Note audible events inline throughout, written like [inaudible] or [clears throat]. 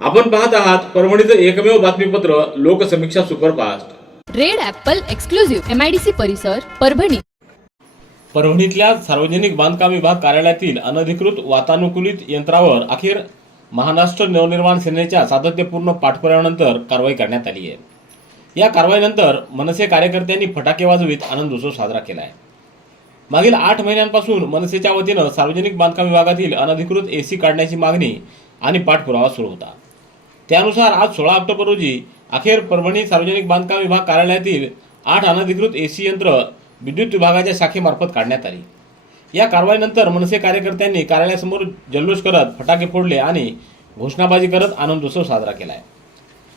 आपण पाहत आहात परभणीचं एकमेव बातमीपत्र Loksamiksha superfast. Red apple exclusive MIDC परिसर परभणी. परभणीतल्या सार्वजनिक बांधकाम विभाग कार्यालयातील अनधिकृत वातानुकूलित यंत्रावर अखेर महाराष्ट्र नवनिर्माण सेनेच्या सातत्यपूर्ण पाठपुराव्यानंतर कारवाई करण्यात आली आहे. या कारवाईनंतर मनसे कार्यकर्त्यांनी फटाके वाजवीत आनंदोत्सव साजरा केला आहे मागील आठ महिन्यांपासून मनसेच्या वतीनं सार्वजनिक बांधकाम विभागातील अनधिकृत एसी काढण्याची मागणी आणि पाठपुरावा सुरू होता. त्यानुसार आज सोळा ऑक्टोबर रोजी अखेर परभणी सार्वजनिक बांधकाम विभाग कार्यालयातील आठ अनधिकृत ए सी यंत्र विद्युत विभागाच्या शाखेमार्फत काढण्यात आली. या कारवाईनंतर मनसे कार्यकर्त्यांनी कार्यालयासमोर जल्लोष करत फटाके फोडले आणि घोषणाबाजी करत आनंदोत्सव साजरा केला आहे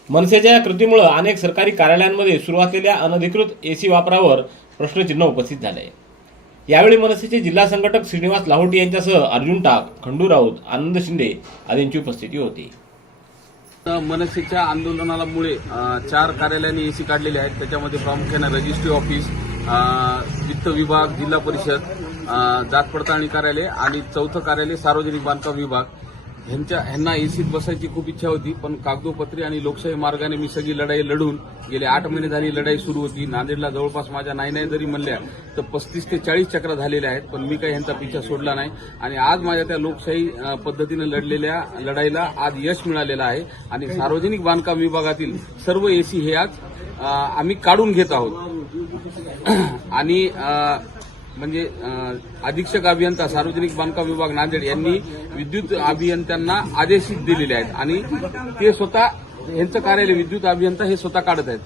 मनसेच्या या कृतीमुळं अनेक सरकारी कार्यालयांमध्ये सुरू असलेल्या अनधिकृत सी वापरावर प्रश्नचिन्ह उपस्थित झाले. आहे यावेळी मनसेचे जिल्हा संघटक श्रीनिवास लाहोटी यांच्यासह अर्जुन टाक खंडू राऊत आनंद शिंदे आदींची उपस्थिती होती. मनसेच्या आंदोलनामुळे अ, चार कार्यालयांनी एसी काढलेले आहेत. त्याच्यामध्ये प्रामुख्याने रजिस्ट्री ऑफिस वित्त विभाग जिल्हा परिषद जात पडताळणी कार्यालय आणि चौथं कार्यालय सार्वजनिक बांधकाम विभाग. ह्यांच्या ह्यांना एसीत बसायची खूप इच्छा होती पण कागदोपत्री आणि लोकशाही मार्गाने मी सगळी लढाई लढून गेले आठ महिने झाली लढाई सुरू होती. नांदेडला जवळपास माझ्या नाही नाही जरी म्हणल्या तर पस्तीस ते चाळीस चक्र झालेल्या आहेत पण मी काही ह्यांचा पिछा सोडला नाही. आणि आज माझ्या त्या लोकशाही पद्धतीनं पद्धतीने लढलेल्या लढाईला आज यश मिळालेलं आहे. आणि सार्वजनिक बांधकाम विभागातील सर्व एसी हे आज आम्ही काढून घेत आहोत. [clears throat] आणि म्हणजे अधीक्षक अभियंता सार्वजनिक बांधकाम विभाग नांदेड यांनी विद्युत अभियंत्यांना आदेशित दिलेले आहेत. आणि ते स्वतः यांचं कार्यालय विद्युत अभियंता हे स्वतः काढत आहेत.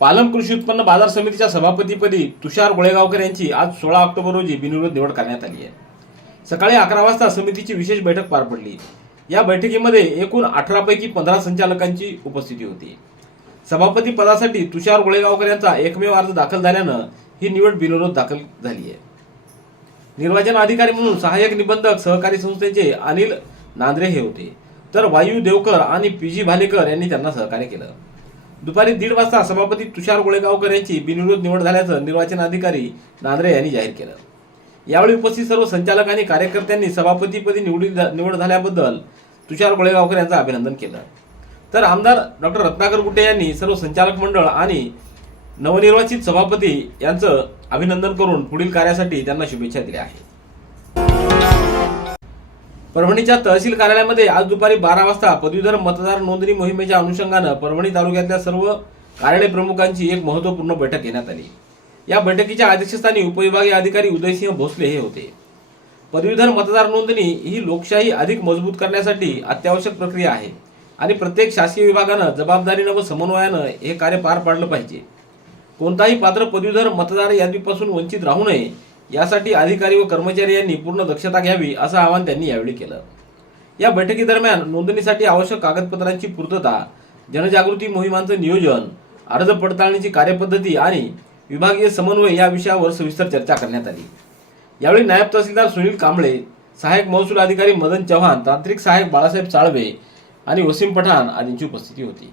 पालम कृषी उत्पन्न बाजार समितीच्या सभापतीपदी तुषार गोळेगावकर यांची आज सोळा ऑक्टोबर रोजी बिनविरोध निवड करण्यात आली आहे. सकाळी अकरा वाजता समितीची विशेष बैठक पार पडली. या बैठकीमध्ये एकूण अठरापैकी पंधरा संचालकांची उपस्थिती होती. सभापती पदासाठी तुषार गोळेगावकर यांचा एकमेव अर्ज दाखल झाल्यानं ही निवड बिनविरोध दाखल झाली आहे. निर्वाचन अधिकारी म्हणून सहाय्यक निबंधक सहकारी संस्थेचे अनिल नांद्रे हे होते. तर वायू देवकर आणि पी जी भालेकर यांनी त्यांना सहकार्य केलं. दुपारी दीड वाजता सभापती तुषार गोळेगावकर यांची बिनविरोध निवड झाल्याचं निर्वाचन अधिकारी नांद्रे यांनी जाहीर केलं. यावेळी उपस्थित सर्व संचालक आणि कार्यकर्त्यांनी सभापतीपदी निवडी निवड झाल्याबद्दल तुषार गोळेगावकर यांचं अभिनंदन केलं. तर आमदार डॉक्टर रत्नाकर गुट्टे यांनी सर्व संचालक मंडळ आणि नवनिर्वाचित सभापती यांचं अभिनंदन करून पुढील कार्यासाठी त्यांना शुभेच्छा दिल्या आहेत. परभणीच्या तहसील कार्यालयामध्ये आज दुपारी बारा वाजता पदवीधर मतदार नोंदणी मोहिमेच्या अनुषंगानं परभणी तालुक्यातल्या सर्व कार्यालय प्रमुखांची एक महत्त्वपूर्ण बैठक घेण्यात आली. या बैठकीच्या अध्यक्षस्थानी उपविभागीय अधिकारी उदयसिंह भोसले हे होते. पदवीधर मतदार नोंदणी ही लोकशाही अधिक मजबूत करण्यासाठी अत्यावश्यक प्रक्रिया आहे. आणि प्रत्येक शासकीय विभागानं जबाबदारीनं व समन्वयानं हे कार्य पार पाडलं पाहिजे. कोणताही पात्र पदवीधर मतदार यादीपासून वंचित राहू नये यासाठी अधिकारी व कर्मचारी यांनी पूर्ण दक्षता घ्यावी असं आवाहन त्यांनी यावेळी केलं. या बैठकीदरम्यान नोंदणीसाठी आवश्यक कागदपत्रांची पूर्तता जनजागृती मोहिमांचं नियोजन अर्ज पडताळणीची कार्यपद्धती आणि विभागीय समन्वय या विषयावर सविस्तर चर्चा करण्यात आली. यावेळी नायब तहसीलदार सुनील कांबळे सहाय्यक महसूल अधिकारी मदन चव्हाण तांत्रिक सहाय्यक बाळासाहेब चाळवे आणि वसीम पठाण आदींची उपस्थिती होती.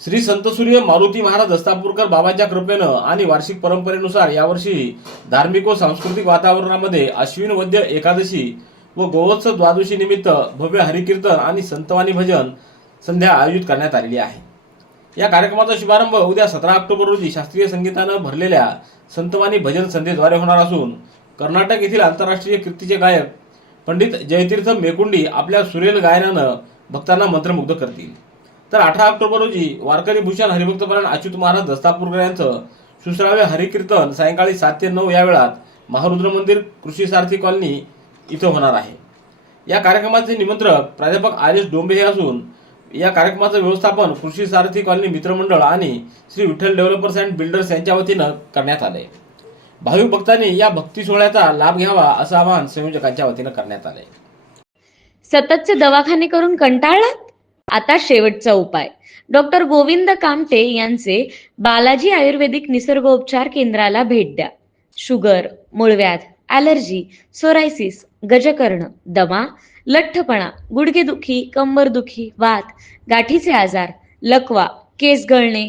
श्री संतसूर्य मारुती महाराज दस्तापूरकर बाबांच्या कृपेनं आणि वार्षिक परंपरेनुसार यावर्षी धार्मिक व सांस्कृतिक वातावरणामध्ये अश्विन वद्य एकादशी व गोवत्स द्वादशी निमित्त भव्य हरिकीर्तन आणि संतवाणी भजन संध्या आयोजित करण्यात आलेली आहे. या कार्यक्रमाचा शुभारंभ उद्या सतरा ऑक्टोबर रोजी शास्त्रीय संगीतानं भरलेल्या संतवाणी भजन संध्येद्वारे होणार असून कर्नाटक येथील आंतरराष्ट्रीय कीर्तीचे गायक पंडित जयतीर्थ मेकुंडी आपल्या सुरेल गायनानं भक्तांना मंत्रमुग्ध करतील. तर अठरा ऑक्टोबर रोजी वारकरी भूषण हरिभक्तपरायण अच्युत महाराज दस्तापूरकर यांचं सुश्राव्य हरिकीर्तन सायंकाळी सात ते नऊ या वेळात महारुद्र मंदिर कृषी सारथी कॉलनी इथं होणार आहे. या कार्यक्रमाचे निमंत्रक प्राध्यापक आर एस डोंबे हे असून या कार्यक्रमाचं व्यवस्थापन कृषी सारथी कॉलनी मित्रमंडळ आणि Shri Vitthal developers and builders यांच्या वतीनं करण्यात आलं आहे भाविक भक्तांनी या भक्ती सोहळ्याचा लाभ घ्यावा असं आवाहन संयोजकांच्या वतीनं करण्यात आलंय. सततचे दवाखाने करून कंटाळलात? आता शेवटचा उपाय. डॉक्टर गोविंद कामटे यांचे बालाजी आयुर्वेदिक निसर्गोपचार केंद्राला भेट द्या. शुगर मूळव्याध ॲलर्जी सोरायसिस गजकर्ण दमा लठ्ठपणा गुडघेदुखी कंबरदुखी वात गाठीचे आजार लकवा केस गळणे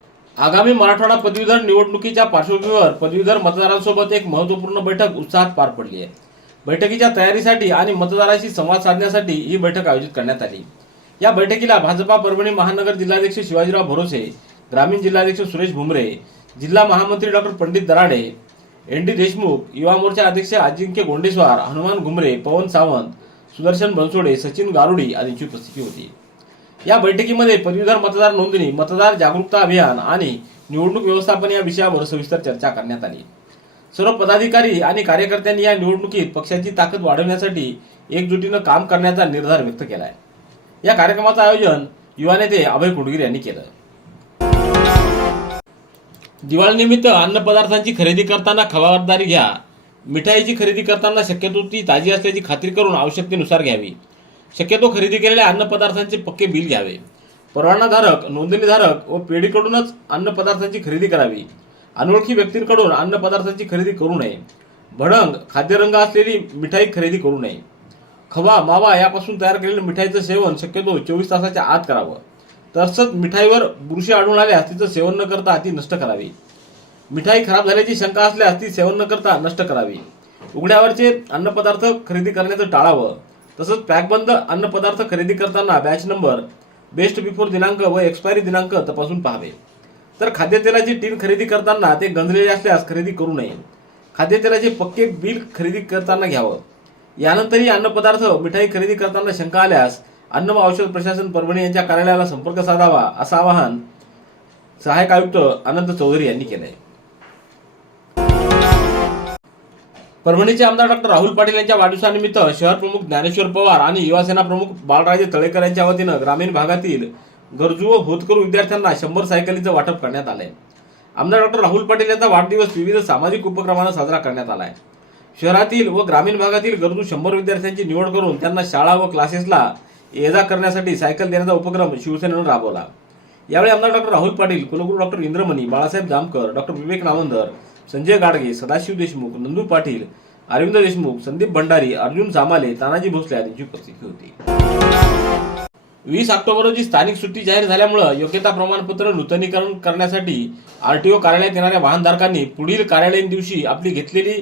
आगामी मराठवाडा पदवीधर निवडणुकीच्या पार्श्वभूमीवर पदवीधर मतदारांसोबत एक महत्त्वपूर्ण बैठक उत्साहात पार पडली आहे. बैठकीच्या तयारीसाठी आणि मतदारांशी संवाद साधण्यासाठी ही बैठक आयोजित करण्यात आली. या बैठकीला भाजपा परभणी महानगर जिल्हाध्यक्ष शिवाजीराव भरोसे ग्रामीण जिल्हाध्यक्ष सुरेश भुमरे जिल्हा महामंत्री doctor Pandit Darade N D Deshmukh युवा मोर्चा अध्यक्ष अजिंक्य गोंडेस्वार हनुमान घुमरे पवन सावंत सुदर्शन बनसोडे सचिन गारुडी आदींची उपस्थिती होती. या बैठकीमध्ये पदवीधर मतदार नोंदणी मतदार जागरूकता अभियान आणि निवडणूक व्यवस्थापन या विषयावर सविस्तर चर्चा करण्यात आली. सर्व पदाधिकारी आणि कार्यकर्त्यांनी या निवडणुकीत पक्षाची ताकद वाढवण्यासाठी एकजुटीनं काम करण्याचा निर्धार व्यक्त केला आहे या कार्यक्रमाचं आयोजन युवा नेते अभय कुडगीर यांनी केलं. दिवाळीनिमित्त अन्नपदार्थांची खरेदी करताना खबरदारी घ्या मिठाईची खरेदी करताना शक्यतो ती ताजी असल्याची खात्री करून आवश्यकतेनुसार घ्यावी. शक्यतो खरेदी केलेल्या अन्नपदार्थांचे पक्के बिल घ्यावे. परवानाधारक नोंदणीधारक व पेढीकडूनच अन्नपदार्थांची खरेदी करावी. अनोळखी व्यक्तींकडून अन्नपदार्थांची खरेदी करू नये. भडंग खाद्यरंग असलेली मिठाई खरेदी करू नये. खवा मावा यापासून तयार केलेल्या मिठाईचं सेवन शक्यतो चोवीस तासाच्या आत करावं. तसंच मिठाईवर बुरशी आढळून आल्यास तिचं सेवन न करता ती नष्ट करावी. मिठाई खराब झाल्याची शंका असल्यास ती सेवन न करता नष्ट करावी. उघड्यावरचे अन्नपदार्थ खरेदी करण्याचं टाळावं. तसंच पॅकबंद अन्नपदार्थ खरेदी करताना बॅच नंबर बेस्ट बिफोर दिनांक व एक्सपायरी दिनांक तपासून पाहावे. तर खाद्यतेलाची टीन खरेदी करताना ते गंजलेले असल्यास खरेदी करू नये. खाद्यतेलाचे पक्के बिल खरेदी करताना घ्यावं. यानंतरही अन्नपदार्थ मिठाई खरेदी करताना शंका आल्यास अन्न व औषध प्रशासन परभणी यांच्या कार्यालयाला संपर्क साधावा असं आवाहन सहाय्यक आयुक्त अनंत चौधरी यांनी केलं आहे परभणीचे आमदार डॉक्टर राहुल पाटील यांच्या वाढदिवसानिमित्त शहर प्रमुख ज्ञानेश्वर पवार आणि युवासेना प्रमुख बाळराजे तळेकर यांच्या वतीनं ग्रामीण भागातील गरजू व होतकरू विद्यार्थ्यांना शंभर सायकलीचं वाटप करण्यात आलंय. आमदार डॉक्टर राहुल पाटील यांचा वाढदिवस विविध सामाजिक उपक्रमानं साजरा करण्यात आलाय. शहरातील व ग्रामीण भागातील गरजू शंभर विद्यार्थ्यांची निवड करून त्यांना शाळा व क्लासेसला ये जा करण्यासाठी सायकल देण्याचा उपक्रम शिवसेनेनं राबवला. यावेळी आमदार डॉक्टर राहुल पाटील कुलगुरू डॉक्टर इंद्रमणी बाळासाहेब जामकर डॉक्टर विवेक नावंदर संजय गाडगे सदाशिव देशमुख नंदू पाटील अरविंद देशमुख संदीप भंडारी अर्जुन जामाले तानाजी भोसले आदींची उपस्थिती होती. वीस ऑक्टोबर रोजी स्थानिक सुट्टी जाहीर झाल्यामुळे योग्यता प्रमाणपत्र नूतनीकरण करण्यासाठी आरटीओ कार्यालयात येणाऱ्या वाहनधारकांनी पुढील कार्यालयीन दिवशी आपली घेतलेली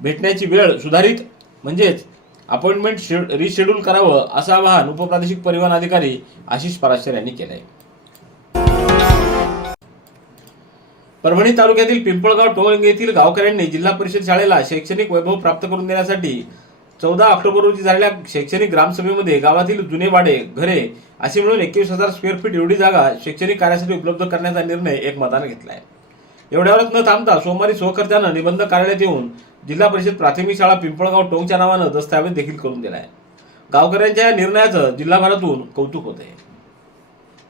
भेटण्याची वेळ सुधारित म्हणजेच अपॉइंटमेंट शेड रिशेड्यूल करावं असं आवाहन उपप्रादेशिक परिवहन अधिकारी आशिष पराशर यांनी केलं आहे परभणी तालुक्यातील पिंपळगाव टोंग येथील गावकऱ्यांनी जिल्हा परिषद शाळेला शैक्षणिक वैभव प्राप्त करून देण्यासाठी चौदा ऑक्टोबर रोजी झालेल्या शैक्षणिक ग्रामसभेमध्ये गावातील जुने वाडे घरे अशी मिळून एकवीस हजार स्क्वेअर फीट एवढी जागा शैक्षणिक कार्यासाठी उपलब्ध करण्याचा निर्णय एकमताने घेतला आहे एवढ्यावरच न थांबता सोमवारी स्वखर्चानं निबंध कार्यालयात येऊन जिल्हा परिषद प्राथमिक शाळा पिंपळगाव टोंगच्या नावानं दस्तावेज देखील करून दिलाय. गावकऱ्यांच्या या निर्णयाचं जिल्हाभरातून कौतुक होत आहे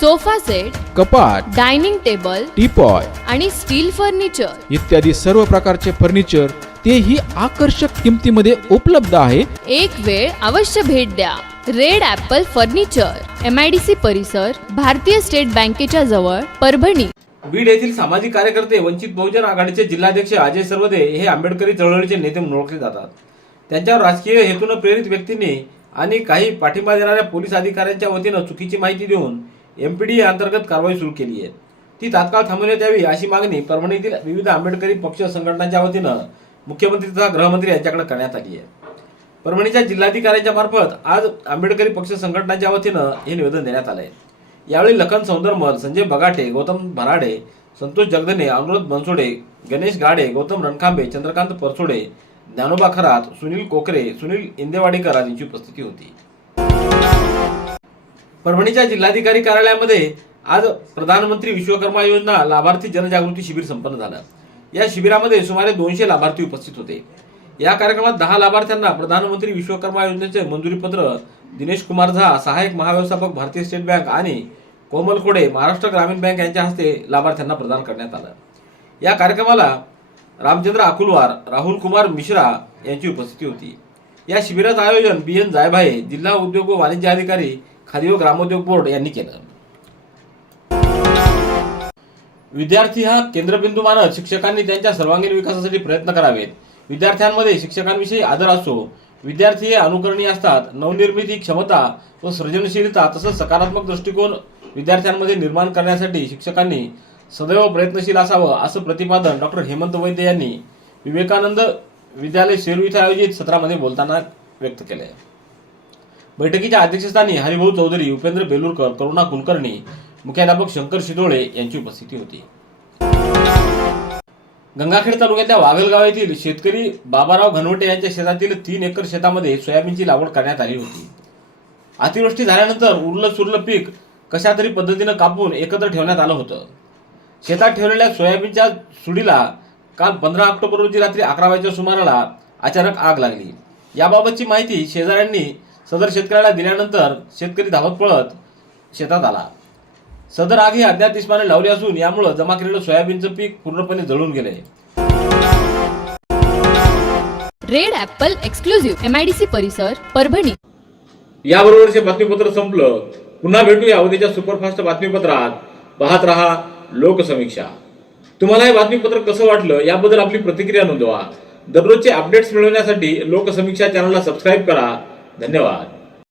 sofa set कपाट डायनिंग टेबल टीपॉय आणि स्टील फर्निचर. इत्यादी सर्व प्रकारचे फर्निचर तेही आकर्षक किमतीमध्ये उपलब्ध आहे. एक वेळ अवश्य भेट द्या. Red apple furniture M I D C परिसर भारतीय स्टेट बँकेच्या जवळ परभणी. बीड येथील सामाजिक कार्यकर्ते वंचित बहुजन आघाडीचे जिल्हाध्यक्ष अजय सर्वदे हे आंबेडकरी चळवळीचे नेते म्हणून ओळखले जातात. त्यांच्यावर राजकीय हेतून प्रेरित व्यक्तींनी आणि काही पाठिंबा देणाऱ्या पोलीस अधिकाऱ्यांच्या वतीनं चुकीची माहिती देऊन एमपीडी अंतर्गत कारवाई सुरू केली आहे. ती तात्काळ थांबवण्यात यावी अशी मागणी परभणीतील विविध आंबेडकरी पक्ष संघटनांच्या वतीनं मुख्यमंत्री तथा गृहमंत्री यांच्याकडे करण्यात आली आहे. परभणीच्या जिल्हाधिकाऱ्यांच्या मार्फत आज आंबेडकरी पक्ष संघटनांच्या वतीनं हे निवेदन देण्यात आलंय. यावेळी लखन सौंदरमल संजय बगाटे गौतम भराडे संतोष जगदने अनुरोध बनसोडे गणेश गाडे गौतम रणखांबे चंद्रकांत परसोडे ज्ञानोबा खरात सुनील कोकरे सुनील इंदेवाडीकर आदींची उपस्थिती होती. परभणीच्या जिल्हाधिकारी कार्यालयामध्ये आज प्रधानमंत्री विश्वकर्मा योजना लाभार्थी जनजागृती शिबिर संपन्न झालं. या शिबिरामध्ये सुमारे दोनशे लाभार्थी उपस्थित होते. या कार्यक्रमात दहा लाभार्थ्यांना प्रधानमंत्री विश्वकर्मा योजनेचे मंजुरीपत्र दिनेश कुमार झा सहाय्यक महाव्यवस्थापक भारतीय स्टेट बँक आणि कोमल खोडे महाराष्ट्र ग्रामीण बँक यांच्या हस्ते लाभार्थ्यांना प्रदान करण्यात आलं. या कार्यक्रमाला रामचंद्र अकुलवार राहुल कुमार मिश्रा यांची उपस्थिती होती. या शिबिराचं आयोजन बी एन जायभाये जिल्हा उद्योग व वाणिज्य अधिकारी खादी व ग्रामोद्योग बोर्ड यांनी केलं. विद्यार्थी हा केंद्रबिंदू मानत शिक्षकांनी त्यांच्या सर्वांगीण विकासासाठी प्रयत्न करावेत. विद्यार्थ्यांमध्ये शिक्षकांविषयी आदर असो. विद्यार्थी हे अनुकरणीय असतात. नवनिर्मिती क्षमता व सृजनशीलता तसंच सकारात्मक दृष्टिकोन विद्यार्थ्यांमध्ये निर्माण करण्यासाठी शिक्षकांनी सदैव प्रयत्नशील असावं असं प्रतिपादन डॉक्टर हेमंत वैद्य यांनी विवेकानंद विद्यालय शेरू इथं आयोजित सत्रामध्ये बोलताना व्यक्त केलंय. बैठकीच्या अध्यक्षस्थानी हरिभाऊ चौधरी उपेंद्र बेलूरकर करुणा कुलकर्णी मुख्याध्यापक शंकर शिदोळे यांची उपस्थिती होती. गंगाखेड तालुक्यातल्या वाघलगाव येथील शेतकरी बाबाराव घनवटे यांच्या शेतातील तीन एकर शेतामध्ये सोयाबीनची लागवड करण्यात आली होती. अतिवृष्टी झाल्यानंतर उरलं सुरलं पीक कशा तरी पद्धतीनं कापून एकत्र ठेवण्यात आलं होतं. शेतात ठेवलेल्या सोयाबीनच्या सुडीला काल पंधरा ऑक्टोबर रोजी रात्री अकरा वाजेच्या सुमाराला अचानक आग लागली. याबाबतची माहिती शेजाऱ्यांनी सदर शेतकऱ्याला दिल्यानंतर शेतकरी धावत पळत शेतात आला. सदर आग ही अज्ञात इस्माने लावली असून यामुळे जमा केलेलं सोयाबीनचं पीक पूर्णपणे जळून गेलंय red apple exclusive M I D C परिसर परभणी. याबरोबरचे बातमीपत्र संपलं. पुन्हा भेटूया उद्याच्या सुपरफास्ट बातमीपत्रात. पाहत रहा लोकसमीक्षा. तुम्हाला हे बातमीपत्र कसं वाटलं याबद्दल आपली प्रतिक्रिया नोंदवा. दररोजचे अपडेट्स मिळवण्यासाठी लोकसमीक्षा चॅनलला सबस्क्राईब करा. धन्यवाद.